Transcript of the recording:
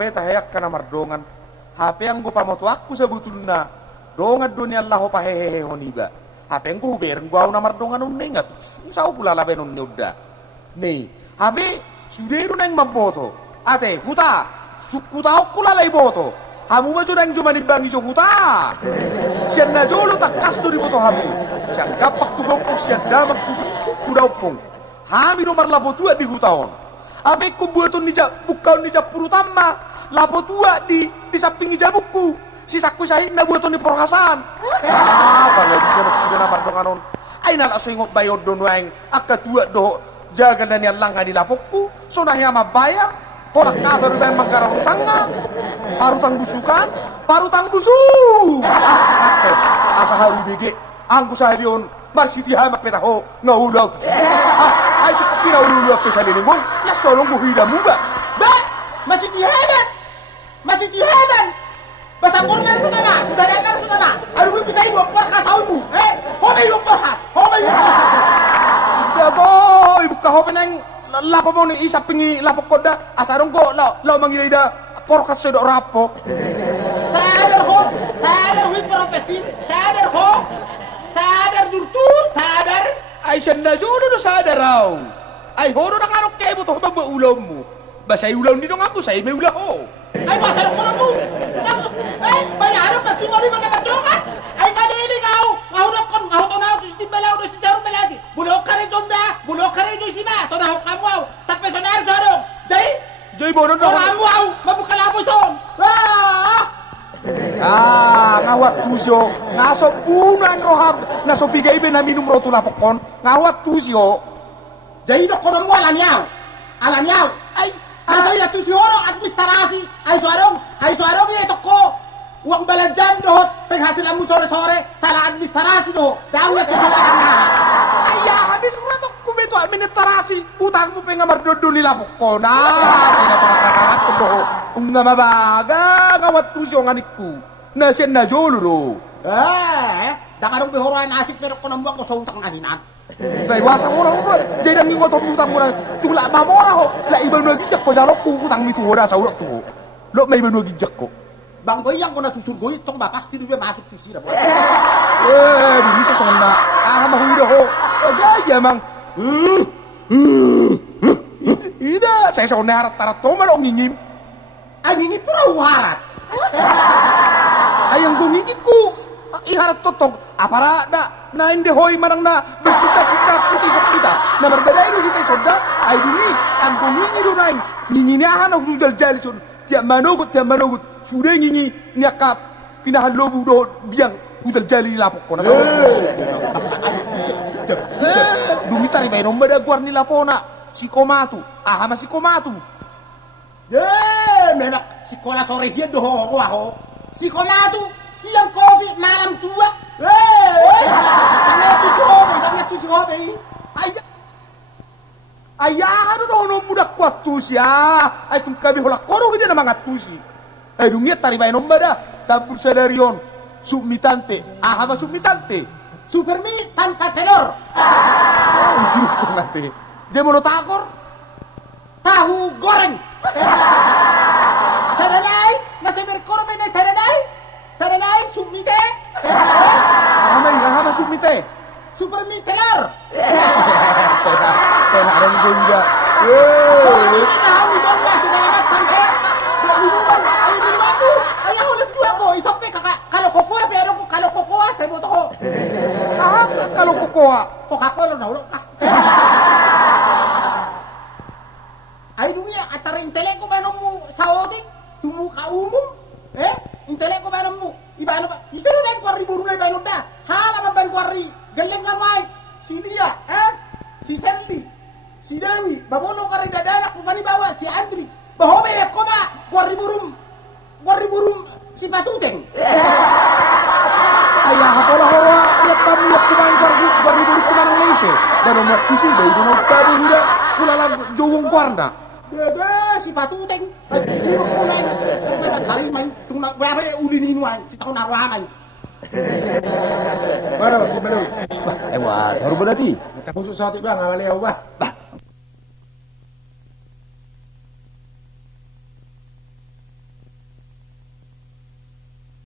HP tahayak kana mardongan. HP ang go pamoto aku sebetulnya. Dongan dunia Allah pahehehe honiba. HP ang go bereng gua na mardongan unengat. Usau pula laben unne udah. Nih, HP suderu nang maboto. Ate, huta. Sukuta okula lay boto. Hamu ba jurang cuma dibangi jo huta. Siyan na jolo takas do di boto hamu. Siyan kapak tu gopok siyan damak tu kudaupong. Hami no marlabo tua di hutaon. Abe ko buaton ni bukaon ni purutama. Labo tua di samping ijabuku. Sisaku sahin na buaton ni porhasan. Kalau bisa na namar donganon. Ay nala singok bayod don waeng akatua do jaga dan yang langga di lapokku. Sonahnya mabayar. Kolak kadar udah mangkara hutanga, parutang busukan, parutang busuk. Asa hari bege, angku saharion, marsiti hama petaho, ngaulau. Ay kira ulu pesa dini mong, ya solong buhida muga. Ba, masih dihanan, masih dihanan. Basta kornal sutama, kudarangal sutama. Aduh bisa ibu porkas tahunmu, Home ibu porkas, home ibu porkas. Ya boy, buka home neng. Lapo mo ni isa pingi lapok koda asarong ko law mangilida porkas sedok rapok sadar hui profesim sadar durtul sadar ay senda jodo do sadar raw ay horo na kanok kay buto ba ulam mo basay ulam ni dong ako say may ulaho ay pasal ko lang mo bayaro pa tumali man na madongan ay kadili ngau na kon ngau to na to si balaw do si saru melagi bulok kare jomda bulok kare do si ba to na kamu au sampai sonar dorong jadi bodoh dong kamu au mabuka lapo to ngawat tusyo ngaso punan roham naso bigay be na minum rotu lapokon ngawat tusyo jadi do kono mo alanyao ay atau ya tusyo oro administrasi ay suarong ya toko uang balajan dohot penghasilan mu sore-sore salah administrasi doh daw ya tusyo ayah habis surat kumeto administrasi utangmu pengamar dodoli lapokon tidak pernah to doh unga mabaga ngawat tusyo nganikku na sen na jolo do dangarong bihoran asik pero kono mo ko sa utang nasinan Dai wasa ora jadi ngi ngoto utang ora tula mamora ho la ibanu gijak ko jalo ku utang itu ora sa ora tu lo may ibanu gijak ko bang goyang ko na susur goy tong ba pasti dia masuk tu sira bisa sonna mahuda ho aja mang ida saya sonna harat tarat to maro ngingim ngingim pura harat ayang ko ngingikku iharat totong apara na inde hoy marang na bersita-cita putih kita na berbeda itu kita soda ay duni ang ngingi do nain ngingi ni ahan ang sudal jali sud tiap manogut sudah ngingi niaka pinahalobu do biang sudal jali lapok ko na dumitari bay no mada guar ni lapona si komatu ama si komatu menak sekolah sore dia do ho si komatu siang kopi malam tua tanya tu hobi ayah ano no muda kuat tu siya ay tung kabi hola koro hindi na mga tusi ay dungiat taribay no bada tabur sadarion submitante ahama submitante supermi tanpa telur hidup ko ngate jemono takor tahu goreng saranay nakamerkoro may na saranay submite ahama submite supermi telur kena orang juga ini tahu ni don ba segala macam minuman ay minumanmu ayaw ulit dua mo ito pe kalau kokoa pero kalau kokoa sa mo to kalau kokoa Coca-Cola na ulo ka ay dunia atara intele ko menom mo sa odik tumu ka umum intele ko menom mo ibano ba ito na ko riburu na ibano da hala man ban kwari galeng gamay si Lia si Sandy si Dewi babolo ka rin dadala kung manibawa si Andri bahobe ko ba kwari burum si Patuteng ayah apalah hawa lihat kamu lihat kumain kwari burum kumain Malaysia dan nomor kusi dari nomor tadi tidak kulalang jowong kwarna bebe si Patuteng ay puro ko na kali man tung na wala ulininuan si taon narwaman Baru, baru. Ewas, haru berarti. Kita khusus satu bang, awalnya apa? Bah,